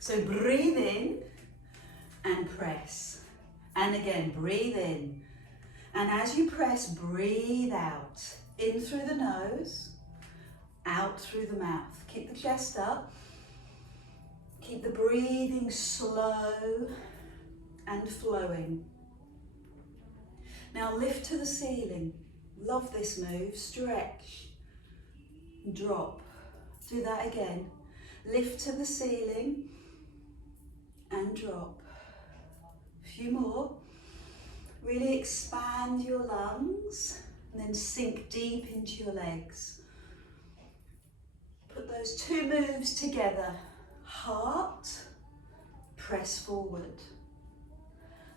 So breathe in and press. And again, breathe in. And as you press, breathe out. In through the nose, out through the mouth. Keep the chest up. Keep the breathing slow and flowing. Now lift to the ceiling. Love this move. Stretch. Drop. Do that again. Lift to the ceiling and drop. A few more. Really expand your lungs and then sink deep into your legs. Put those two moves together. Heart, press forward.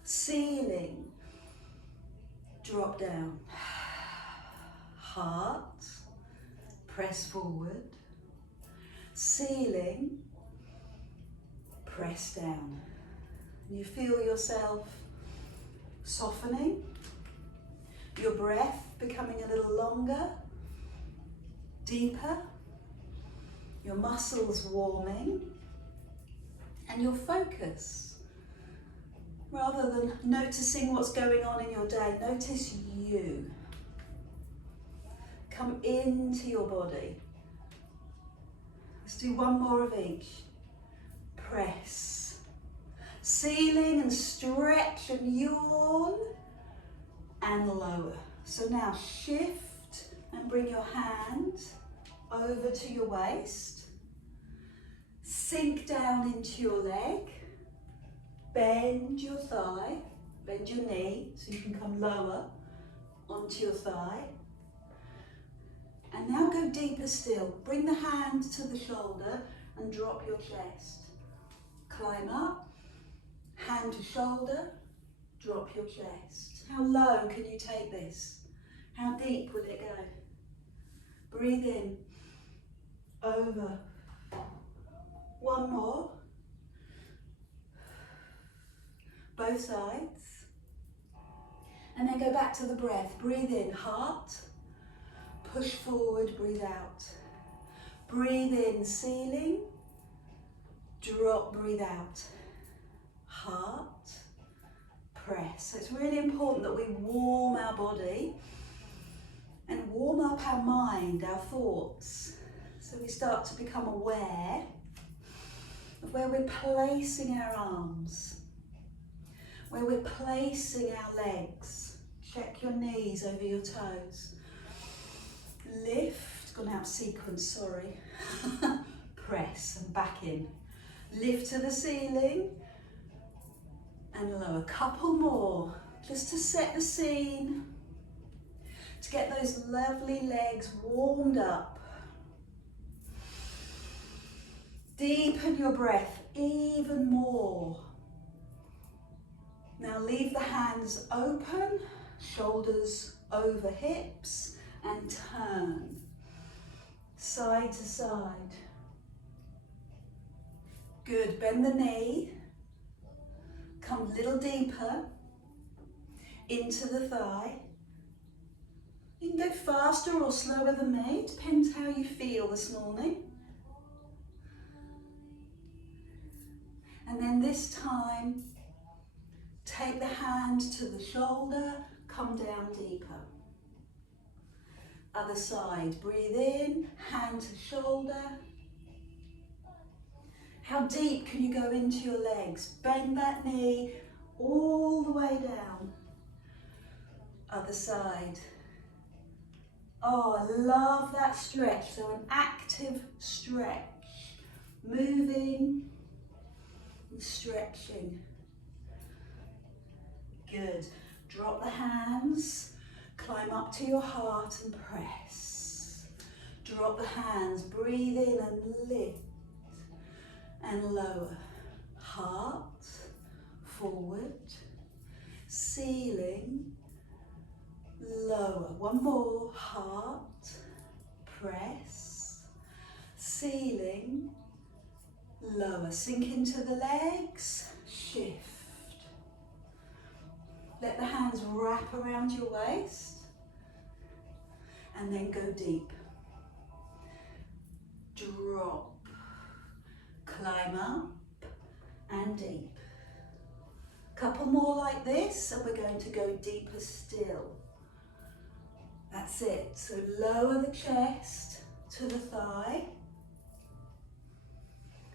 Ceiling, drop down. Heart, press forward. Ceiling, press down. You feel yourself softening, your breath becoming a little longer, deeper, your muscles warming, and your focus. Rather than noticing what's going on in your day, notice you. Come into your body. Let's do one more of each. Press. Ceiling and stretch and yawn and lower. So now shift and bring your hand over to your waist. Sink down into your leg. Bend your thigh, bend your knee so you can come lower onto your thigh. And now go deeper still. Bring the hand to the shoulder and drop your chest. Climb up, hand to shoulder, drop your chest. How low can you take this? How deep will it go? Breathe in, over. One more. Both sides. And then go back to the breath. Breathe in, heart. Push forward, breathe out. Breathe in, ceiling. Drop, breathe out. Heart. Press. So it's really important that we warm our body and warm up our mind, our thoughts. So we start to become aware of where we're placing our arms, where we're placing our legs. Check your knees over your toes. Lift, gone out of sequence, sorry. Press and back in. Lift to the ceiling and lower. Couple more, just to set the scene, to get those lovely legs warmed up. Deepen your breath even more. Now leave the hands open, shoulders over hips, and turn side to side. Good, bend the knee, come a little deeper into the thigh. You can go faster or slower than me, depends how you feel this morning. And then this time, take the hand to the shoulder, come down deeper. Other side, breathe in, hand to shoulder. How deep can you go into your legs? Bend that knee all the way down. Other side. Oh, I love that stretch. So an active stretch. Moving and stretching. Good. Drop the hands. Climb up to your heart and press. Drop the hands, breathe in and lift and lower. Heart, forward, ceiling, lower. One more, heart, press, ceiling, lower. Sink into the legs, shift. Let the hands wrap around your waist and then go deep. Drop, climb up, and deep. Couple more like this, and we're going to go deeper still. That's it. So lower the chest to the thigh.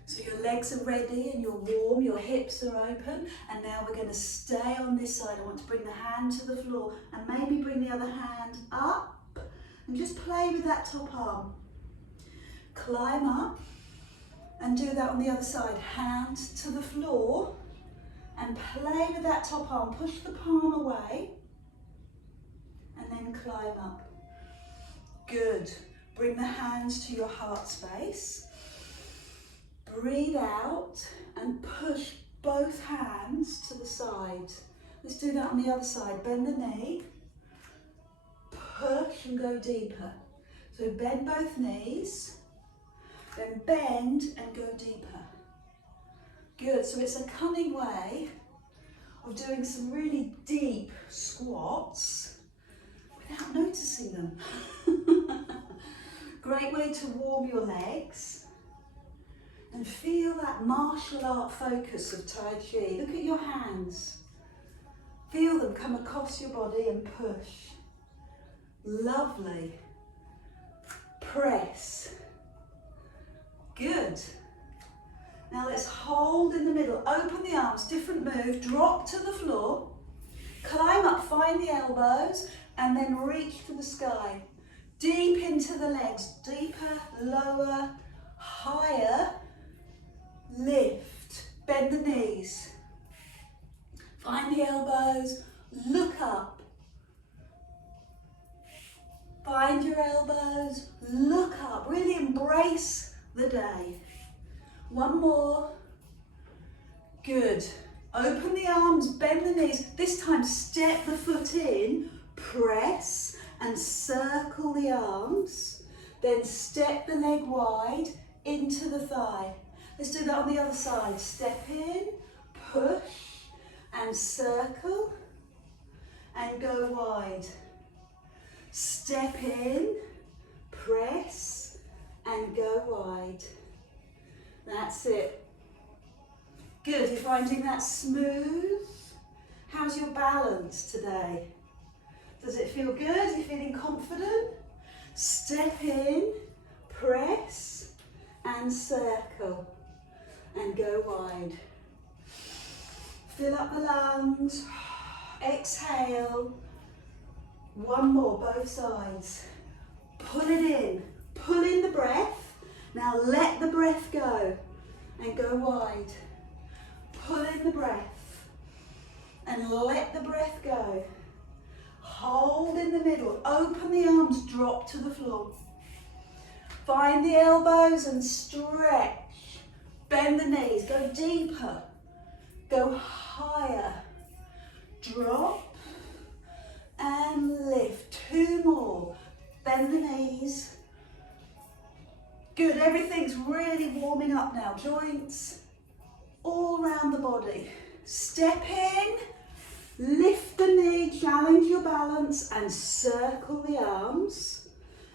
So your legs are ready and you're warm, your hips are open, and now we're going to stay on this side. I want to bring the hand to the floor and maybe bring the other hand up and just play with that top arm. Climb up and do that on the other side. Hand to the floor and play with that top arm. Push the palm away and then climb up. Good. Bring the hands to your heart space. Breathe out and push both hands to the side. Let's do that on the other side. Bend the knee, push and go deeper. So bend both knees, then bend and go deeper. Good, so it's a cunning way of doing some really deep squats without noticing them. Great way to warm your legs. And feel that martial art focus of Tai Chi. Look at your hands. Feel them come across your body and push. Lovely. Press. Good. Now let's hold in the middle. Open the arms, different move. Drop to the floor. Climb up, find the elbows, and then reach to the sky. Deep into the legs. Deeper, lower, higher. Lift, bend the knees, find the elbows, look up, find your elbows, look up, really embrace the day. One more, good. Open the arms, bend the knees, this time step the foot in, press and circle the arms, then step the leg wide into the thigh. Let's do that on the other side. Step in, push and circle and go wide. Step in, press and go wide. That's it. Good, you're finding that smooth. How's your balance today? Does it feel good? Are you feeling confident? Step in, press and circle. And go wide. Fill up the lungs. Exhale. One more, both sides. Pull it in. Pull in the breath. Now let the breath go. And go wide. Pull in the breath. And let the breath go. Hold in the middle. Open the arms, drop to the floor. Find the elbows and stretch. Bend the knees, go deeper, go higher, drop and lift. Two more, bend the knees. Good, everything's really warming up now. Joints all around the body. Step in, lift the knee, challenge your balance and circle the arms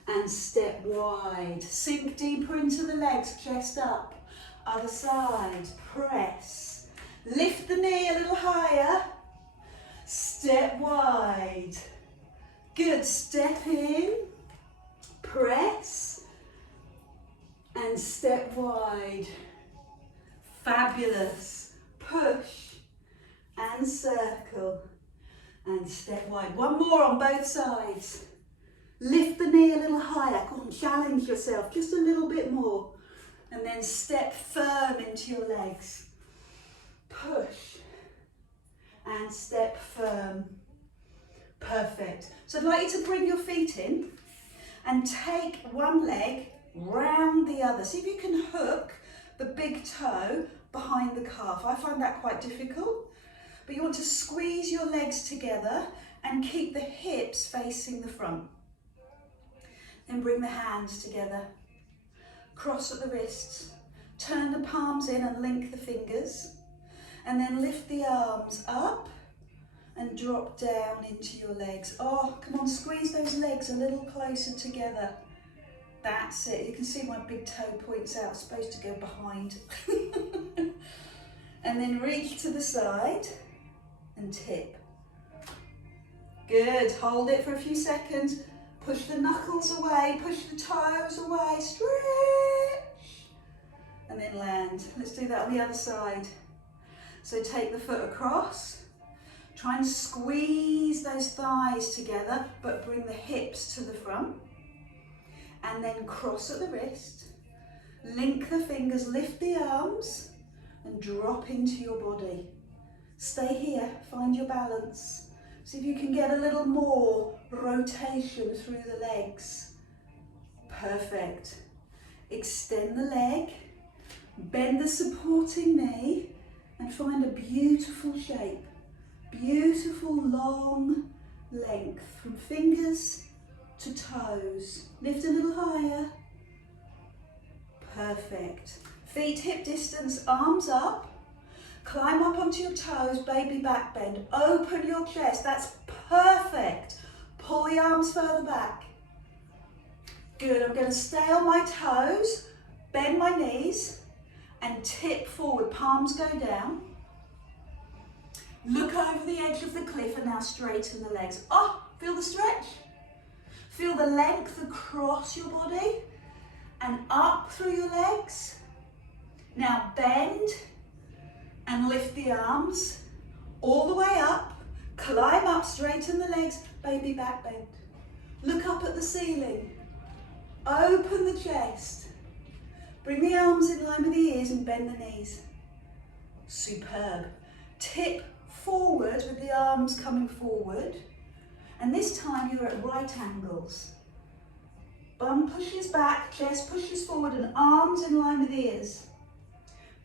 and step wide. Sink deeper into the legs, chest up. Other side, press. Lift the knee a little higher. Step wide. Good, step in, press, and step wide. Fabulous. Push and circle and step wide. One more on both sides. Lift the knee a little higher. Go on, challenge yourself just a little bit more. And then step firm into your legs. Push and step firm. Perfect. So I'd like you to bring your feet in and take one leg round the other. See if you can hook the big toe behind the calf. I find that quite difficult, but you want to squeeze your legs together and keep the hips facing the front. Then bring the hands together. Cross at the wrists, turn the palms in and link the fingers, and then lift the arms up and drop down into your legs. Oh, come on, squeeze those legs a little closer together. That's it. You can see my big toe points out, it's supposed to go behind. And then reach to the side and tip. Good, hold it for a few seconds. Push the knuckles away, push the toes away, stretch. And then land. Let's do that on the other side. So take the foot across. Try and squeeze those thighs together, but bring the hips to the front. And then cross at the wrist. Link the fingers, lift the arms, and drop into your body. Stay here, find your balance. See if you can get a little more rotation through the legs. Perfect. Extend the leg, bend the supporting knee, and find a beautiful shape. Beautiful long length from fingers to toes. Lift a little higher. Perfect. Feet hip distance, arms up. Climb up onto your toes, baby back bend. Open your chest, that's perfect. Pull the arms further back. Good, I'm going to stay on my toes, bend my knees, and tip forward, palms go down. Look over the edge of the cliff and now straighten the legs. Oh, feel the stretch? Feel the length across your body and up through your legs. Now bend and lift the arms all the way up. Climb up, straighten the legs, baby back bend. Look up at the ceiling. Open the chest. Bring the arms in line with the ears and bend the knees. Superb. Tip forward with the arms coming forward. And this time you're at right angles. Bum pushes back, chest pushes forward, and arms in line with ears.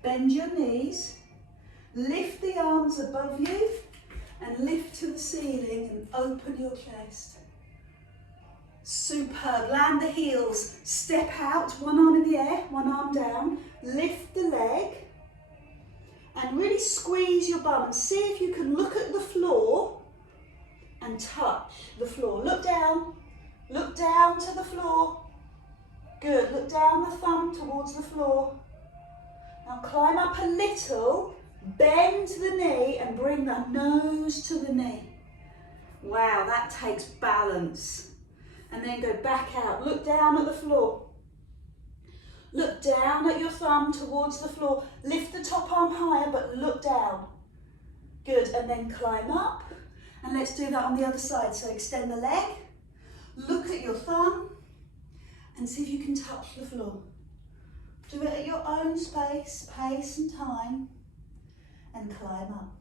Bend your knees. Lift the arms above you and lift to the ceiling and open your chest. Superb. Land the heels. Step out, one arm in the air, one arm down. Lift the leg and really squeeze your bum and see if you can look at the floor and touch the floor. Look down to the floor. Good, look down the thumb towards the floor. Now climb up a little, bend the knee and bring the nose to the knee. Wow, that takes balance. And then go back out, look down at the floor. Look down at your thumb towards the floor. Lift the top arm higher, but look down. Good, and then climb up. And let's do that on the other side. So extend the leg, look at your thumb, and see if you can touch the floor. Do it at your own space, pace and time, and climb up.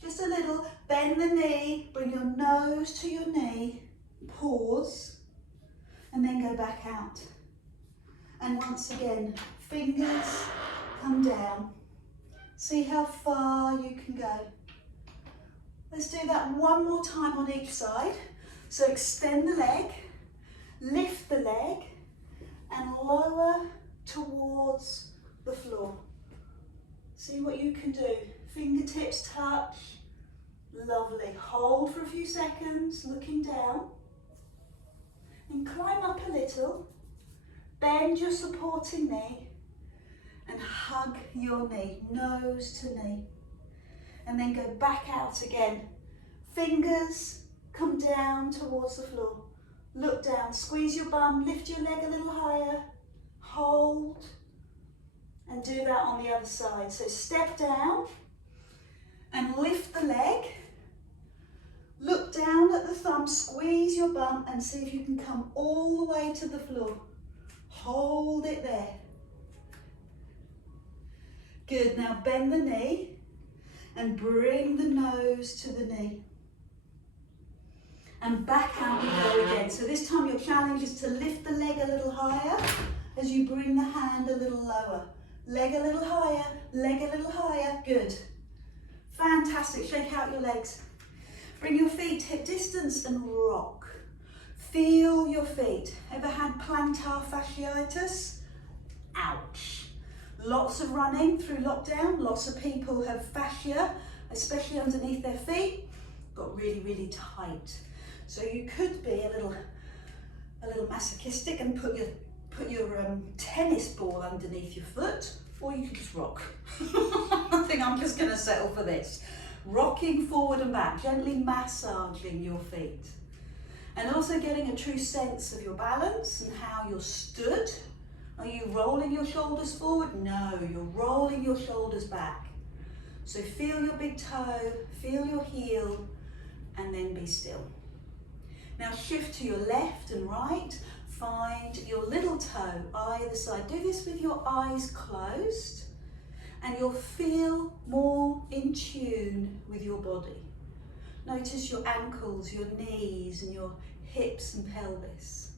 Just a little, bend the knee, bring your nose to your knee, pause, and then go back out. And once again, fingers come down. See how far you can go. Let's do that one more time on each side. So extend the leg, lift the leg, and lower towards the floor. See what you can do. Fingertips touch. Lovely. Hold for a few seconds, looking down. And climb up a little. Bend your supporting knee and hug your knee, nose to knee. And then go back out again. Fingers come down towards the floor. Look down, squeeze your bum, lift your leg a little higher. Hold. And do that on the other side. So step down and lift the leg. Look down at the thumb, squeeze your bum and see if you can come all the way to the floor. Hold it there. Good, now bend the knee and bring the nose to the knee. And back out we go again. So this time your challenge is to lift the leg a little higher as you bring the hand a little lower. Leg a little higher, leg a little higher. Good. Fantastic. Shake out your legs. Bring your feet hip distance and rock. Feel your feet. Ever had plantar fasciitis? Ouch. Lots of running through lockdown. Lots of people have fascia, especially underneath their feet, got really, really tight. So you could be a little masochistic and put your tennis ball underneath your foot, or you could just rock. I think I'm just going to settle for this. Rocking forward and back, gently massaging your feet. And also getting a true sense of your balance and how you're stood. Are you rolling your shoulders forward? No, you're rolling your shoulders back. So feel your big toe, feel your heel, and then be still. Now shift to your left and right. Find your little toe either side. Do this with your eyes closed, and you'll feel more in tune with your body. Notice your ankles, your knees, and your hips and pelvis.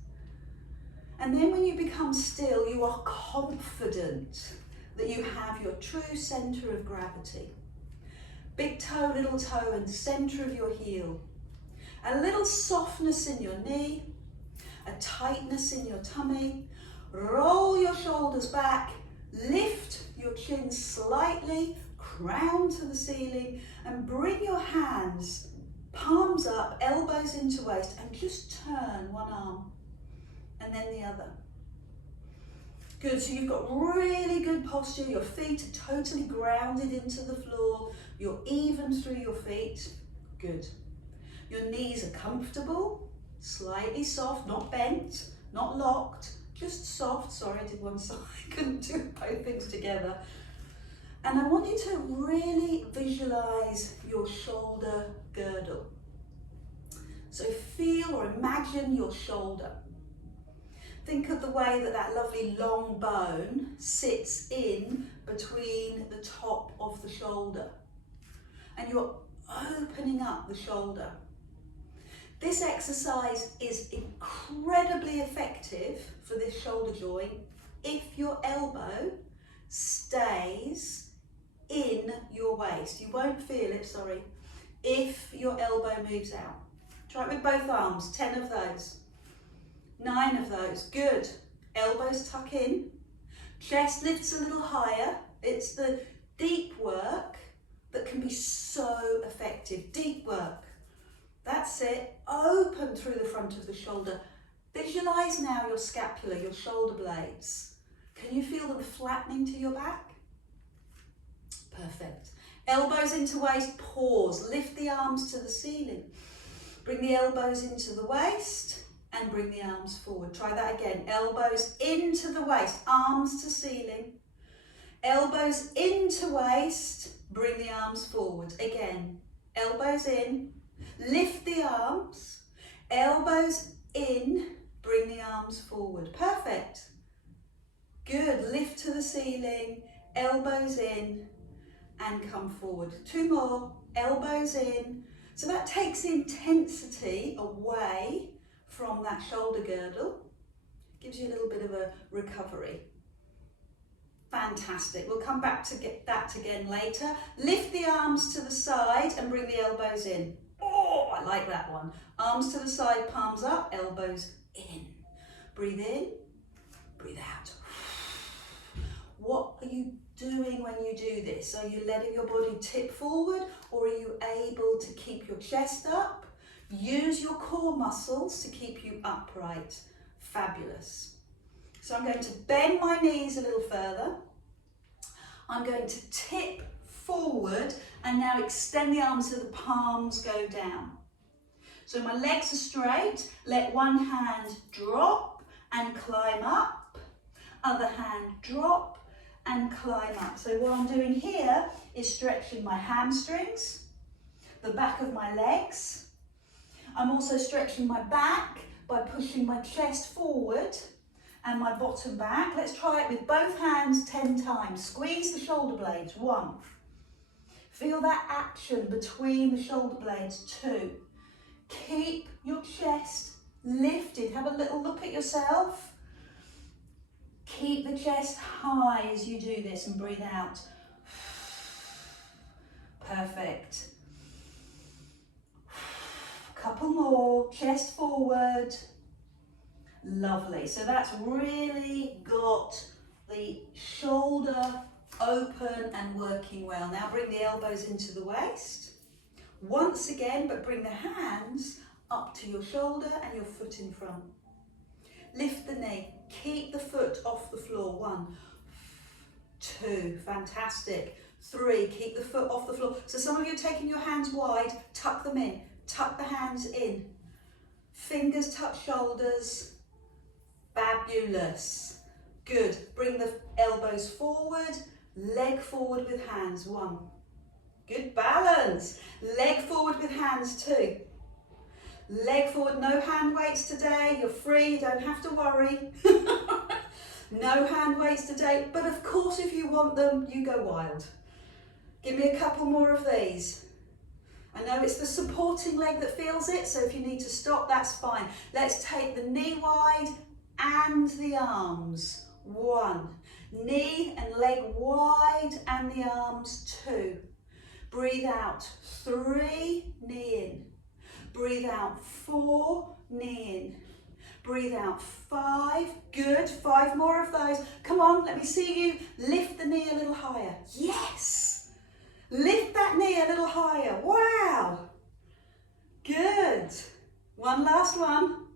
And then when you become still, you are confident that you have your true center of gravity. Big toe, little toe, and center of your heel. A little softness in your knee, a tightness in your tummy. Roll your shoulders back, lift your chin slightly, crown to the ceiling, and bring your hands, palms up, elbows into waist, and just turn one arm and then the other. Good, so you've got really good posture, your feet are totally grounded into the floor, you're even through your feet. Good. Your knees are comfortable, slightly soft, not bent, not locked, just soft. Sorry, I did one side, I couldn't do both things together. And I want you to really visualize your shoulder girdle. So feel or imagine your shoulder. Think of the way that that lovely long bone sits in between the top of the shoulder. And you're opening up the shoulder. This exercise is incredibly effective for this shoulder joint if your elbow stays in your waist. You won't feel it, sorry, if your elbow moves out. Try it with both arms, 10 of those. 9 of those, good. Elbows tuck in, chest lifts a little higher. It's the deep work that can be so effective. Deep work, that's it. Open through the front of the shoulder. Visualize now your scapula, your shoulder blades. Can you feel them flattening to your back? Perfect. Elbows into waist, pause, lift the arms to the ceiling. Bring the elbows into the waist. And bring the arms forward. Try that again. Elbows into the waist, arms to ceiling. Elbows into waist, bring the arms forward. Again, elbows in, lift the arms. Elbows in, bring the arms forward. Perfect. Good, lift to the ceiling, elbows in, and come forward. 2 more, elbows in. So that takes the intensity away from that shoulder girdle, gives you a little bit of a recovery. Fantastic, we'll come back to get that again later. Lift the arms to the side and bring the elbows in. Oh, I like that one. Arms to the side, palms up, elbows in. Breathe in, breathe out. What are you doing when you do this? Are you letting your body tip forward, or are you able to keep your chest up? Use your core muscles to keep you upright. Fabulous. So I'm going to bend my knees a little further. I'm going to tip forward and now extend the arms so the palms go down. So my legs are straight. Let one hand drop and climb up. Other hand drop and climb up. So what I'm doing here is stretching my hamstrings, the back of my legs. I'm also stretching my back by pushing my chest forward and my bottom back. Let's try it with both hands 10 times. Squeeze the shoulder blades, 1. Feel that action between the shoulder blades, 2. Keep your chest lifted. Have a little look at yourself. Keep the chest high as you do this and breathe out. Perfect. Couple more, chest forward. Lovely, so that's really got the shoulder open and working well. Now bring the elbows into the waist. Once again, but bring the hands up to your shoulder and your foot in front. Lift the knee, keep the foot off the floor. 1, 2, fantastic. 3, keep the foot off the floor. So some of you are taking your hands wide, tuck them in, tuck the hands in. Fingers touch shoulders, fabulous. Good, bring the elbows forward, leg forward with hands, 1. Good balance. Leg forward with hands, 2. Leg forward, no hand weights today, you're free, you don't have to worry. No hand weights today, but of course if you want them, you go wild. Give me a couple more of these. I know it's the supporting leg that feels it, so if you need to stop, that's fine. Let's take the knee wide and the arms. 1. Knee and leg wide and the arms, 2. Breathe out, 3, knee in. Breathe out, 4, knee in. Breathe out, 5, good, 5 more of those. Come on, let me see you lift the knee a little higher. Yes, lift that knee a little higher, wow. Good, one last one.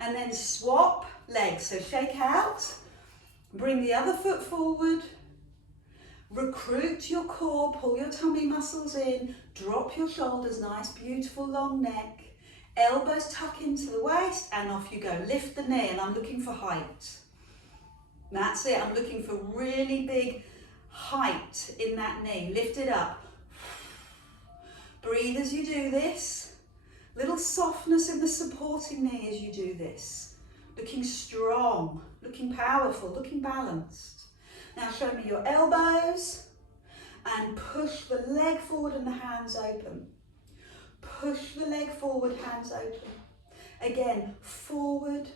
And then swap legs, so shake out, bring the other foot forward, recruit your core, pull your tummy muscles in, drop your shoulders, nice, beautiful long neck. Elbows tuck into the waist and off you go. Lift the knee and I'm looking for height. That's it, I'm looking for really big height in that knee. Lift it up. Breathe as you do this. Little softness in the supporting knee as you do this. Looking strong, looking powerful, looking balanced. Now show me your elbows and push the leg forward and the hands open. Push the leg forward, hands open. Again, forward,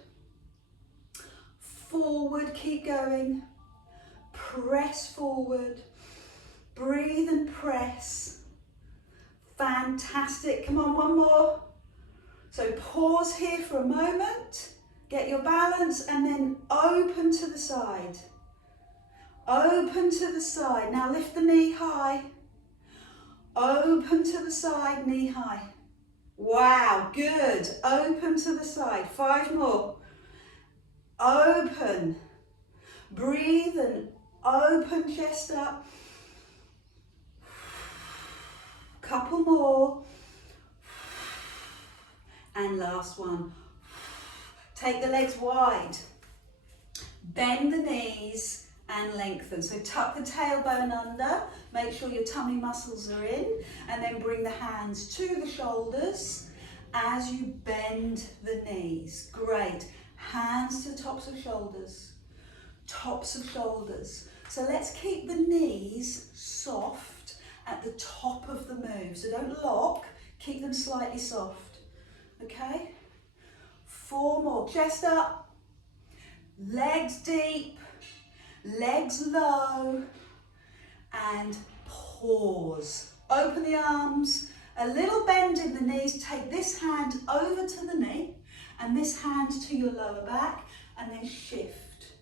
forward, keep going. Press forward. Breathe and press. Fantastic. Come on, one more. So pause here for a moment. Get your balance and then open to the side. Open to the side. Now lift the knee high. Open to the side, knee high. Wow, good. Open to the side. 5 more. Open. Breathe and open, chest up. Couple more. And last one. Take the legs wide. Bend the knees and lengthen. So tuck the tailbone under, make sure your tummy muscles are in, and then bring the hands to the shoulders as you bend the knees. Great. Hands to tops of shoulders. Tops of shoulders. So let's keep the knees soft at the top of the move. So don't lock, keep them slightly soft. Okay? 4 more. Chest up. Legs deep. Legs low, and pause. Open the arms, a little bend in the knees. Take this hand over to the knee and this hand to your lower back and then shift.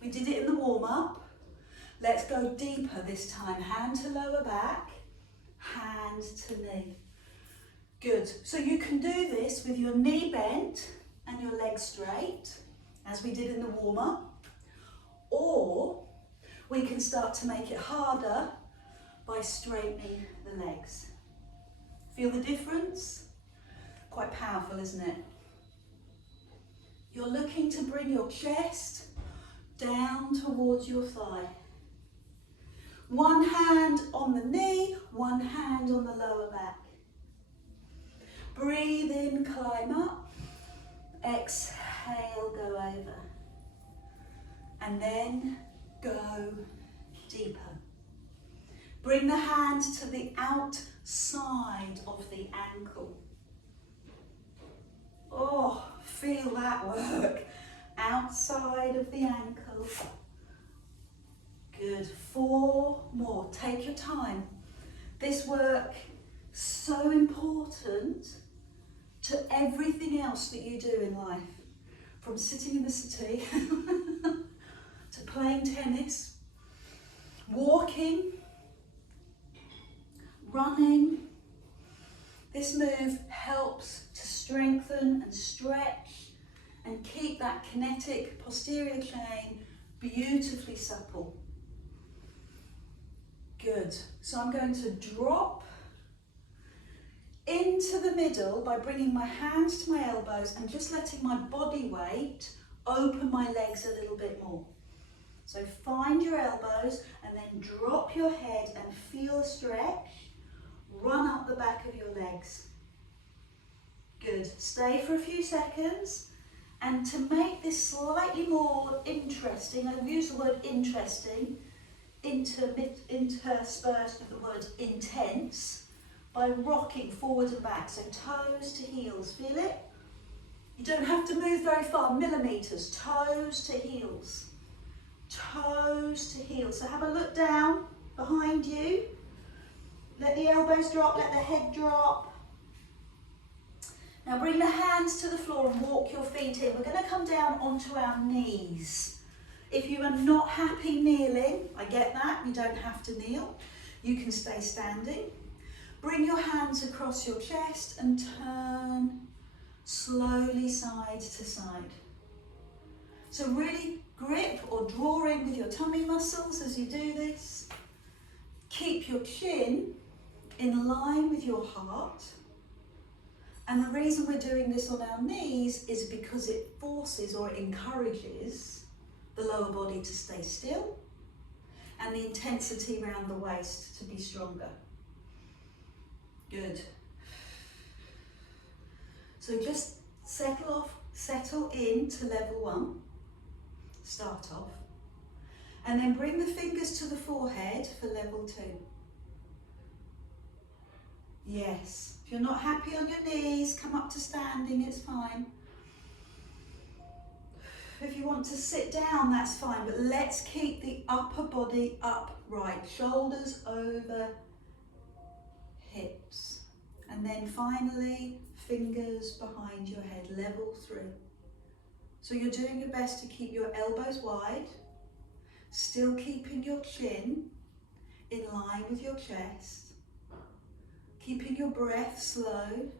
We did it in the warm-up. Let's go deeper this time. Hand to lower back, hand to knee. Good. So you can do this with your knee bent and your legs straight, as we did in the warm-up. Or we can start to make it harder by straightening the legs. Feel the difference? Quite powerful, isn't it? You're looking to bring your chest down towards your thigh. One hand on the knee, one hand on the lower back. Breathe in, climb up. Exhale, go over. And then go deeper. Bring the hands to the outside of the ankle. Oh, feel that work. Outside of the ankle. Good. 4 more. Take your time. This work so important to everything else that you do in life. From sitting in the settee to playing tennis, walking, running. This move helps to strengthen and stretch and keep that kinetic posterior chain beautifully supple. So I'm going to drop into the middle by bringing my hands to my elbows and just letting my body weight open my legs a little bit more. So find your elbows and then drop your head and feel a stretch. Run up the back of your legs. Good. Stay for a few seconds. And to make this slightly more interesting, I've used the word interesting, interspersed with the word intense, by rocking forward and back. So toes to heels. Feel it? You don't have to move very far, millimeters. Toes to heels. Toes to heels. So have a look down behind you. Let the elbows drop, let the head drop. Now bring the hands to the floor and walk your feet in. We're going to come down onto our knees. If you are not happy kneeling, I get that, you don't have to kneel. You can stay standing. Bring your hands across your chest and turn slowly side to side. So really grip or draw in with your tummy muscles as you do this. Keep your chin in line with your heart. And the reason we're doing this on our knees is because it forces or it encourages the lower body to stay still and the intensity around the waist to be stronger. Good. So just settle in to level 1. Start off. And then bring the fingers to the forehead for level 2. Yes. If you're not happy on your knees, come up to standing, it's fine. If you want to sit down, that's fine, but let's keep the upper body upright. Shoulders over hips. And then finally, fingers behind your head, level 3. So you're doing your best to keep your elbows wide, still keeping your chin in line with your chest, keeping your breath slow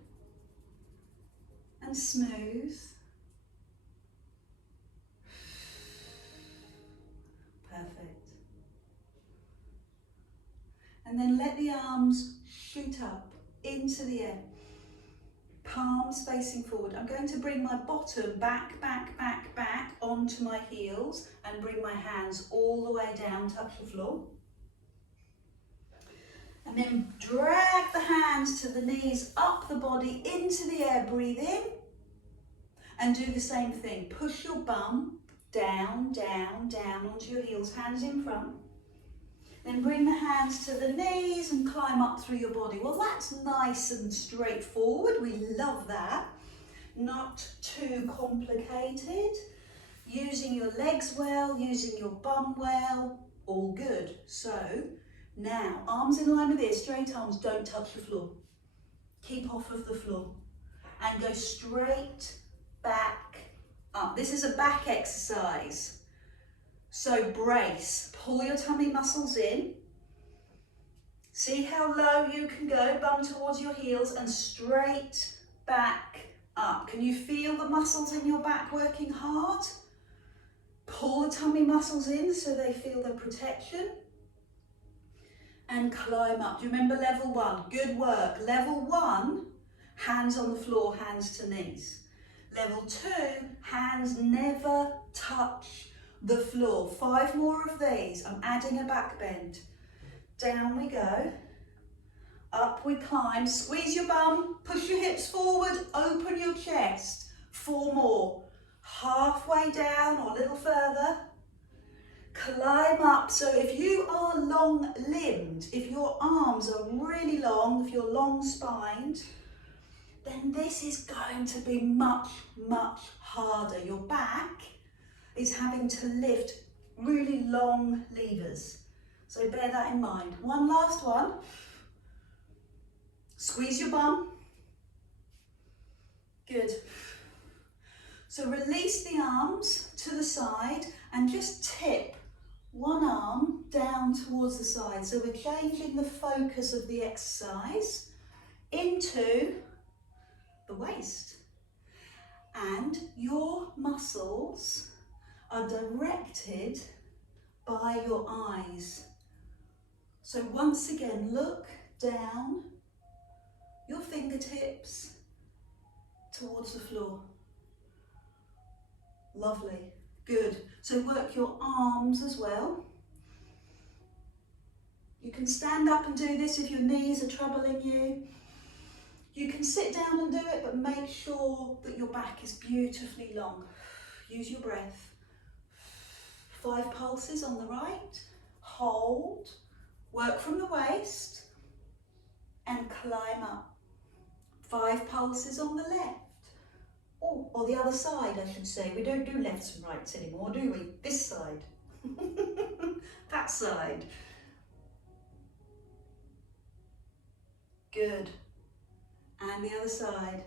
and smooth. Perfect. And then let the arms shoot up into the air. Palms facing forward. I'm going to bring my bottom back onto my heels and bring my hands all the way down, touch the floor. And then drag the hands to the knees, up the body, into the air, breathe in. And do the same thing. Push your bum down, down, down onto your heels, hands in front. Then bring the hands to the knees and climb up through your body. Well, that's nice and straightforward. We love that. Not too complicated. Using your legs well, using your bum well, all good. So now, arms in line with ears, straight arms, don't touch the floor. Keep off of the floor. And go straight back up. This is a back exercise. So brace, pull your tummy muscles in. See how low you can go, bum towards your heels and straight back up. Can you feel the muscles in your back working hard? Pull the tummy muscles in so they feel the protection. And climb up. Do you remember level 1? Good work. Level 1, hands on the floor, hands to knees. Level 2, hands never touch the floor. 5 more of these. I'm adding a back bend. Down we go. Up we climb. Squeeze your bum. Push your hips forward. Open your chest. 4 more. Halfway down or a little further. Climb up. So if you are long-limbed, if your arms are really long, if you're long-spined, then this is going to be much, much harder. Your back is having to lift really long levers. So bear that in mind. One last one. Squeeze your bum. Good. So release the arms to the side and just tip one arm down towards the side. So we're changing the focus of the exercise into the waist. And your muscles are directed by your eyes. So once again, look down your fingertips towards the floor. Lovely, good. So work your arms as well. You can stand up and do this if your knees are troubling you. You can sit down and do it, but make sure that your back is beautifully long. Use your breath. 5 pulses on the right, hold, work from the waist, and climb up. 5 pulses on the left. Oh, or the other side, I should say. We don't do lefts and rights anymore, do we? This side. That side. Good. And the other side.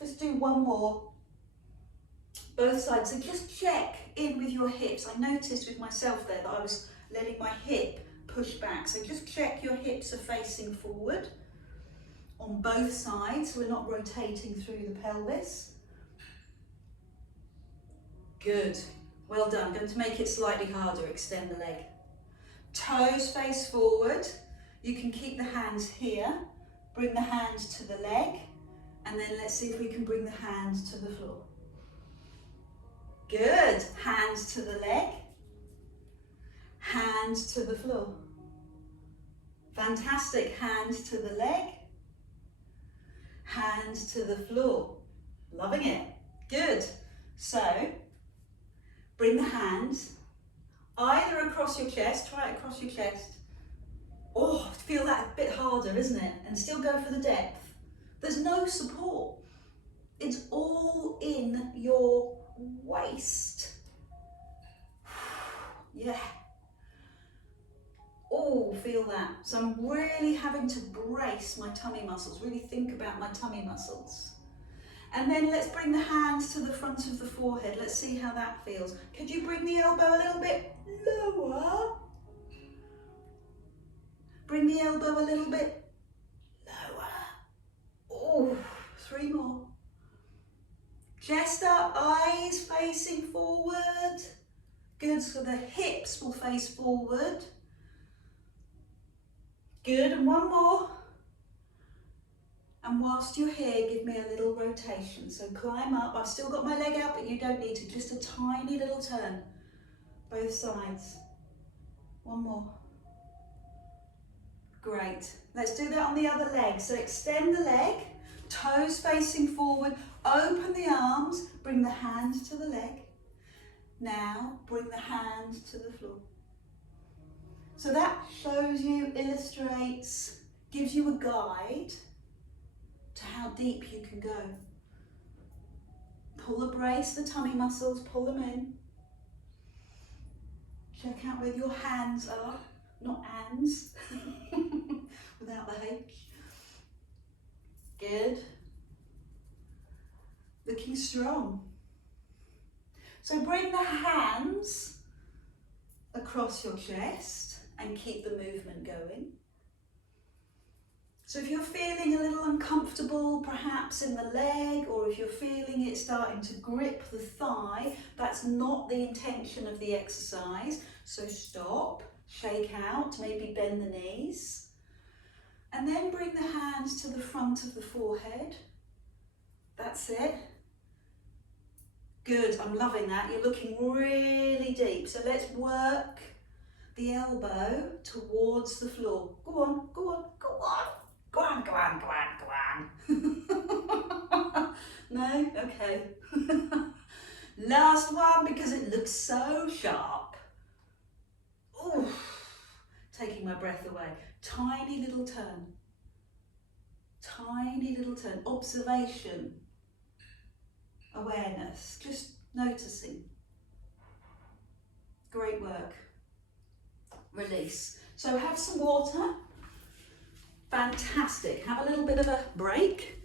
Let's just do one more. Both sides. So just check in with your hips. I noticed with myself there that I was letting my hip push back. So just check your hips are facing forward on both sides. We're not rotating through the pelvis. Good. Well done. I'm going to make it slightly harder. Extend the leg. Toes face forward. You can keep the hands here. Bring the hand to the leg. And then let's see if we can bring the hand to the floor. Good. Hands to the leg. Hands to the floor. Fantastic. Hands to the leg. Hands to the floor. Loving it. Good. So, bring the hands either across your chest. Try it across your chest. Oh, feel that a bit harder, isn't it? And still go for the depth. There's no support. It's all in your waist. Yeah. Oh, feel that. So I'm really having to brace my tummy muscles, really think about my tummy muscles. And then let's bring the hands to the front of the forehead. Let's see how that feels. Could you bring the elbow a little bit lower? Bring the elbow a little bit lower. Oh, 3 more. Chest up, eyes facing forward. Good, so the hips will face forward. Good, and 1 more. And whilst you're here, give me a little rotation. So climb up. I've still got my leg out, but you don't need to. Just a tiny little turn. Both sides. 1 more. Great. Let's do that on the other leg. So extend the leg, toes facing forward, open the arms, bring the hand to the leg. Now bring the hand to the floor. So that shows you, illustrates, gives you a guide to how deep you can go. Pull the brace, the tummy muscles, pull them in. Check out where your hands are. Not ands, without the H. Good. Looking strong. So bring the hands across your chest and keep the movement going. So if you're feeling a little uncomfortable, perhaps in the leg, or if you're feeling it starting to grip the thigh, that's not the intention of the exercise. So stop. Shake out, maybe bend the knees. And then bring the hands to the front of the forehead. That's it. Good, I'm loving that. You're looking really deep. So let's work the elbow towards the floor. Go on, go on, go on. Go on, go on, go on, go on. No? Okay. Last one, because it looks so sharp. Ooh, taking my breath away. Tiny little turn. Tiny little turn. Observation. Awareness. Just noticing. Great work. Release. So have some water. Fantastic. Have a little bit of a break.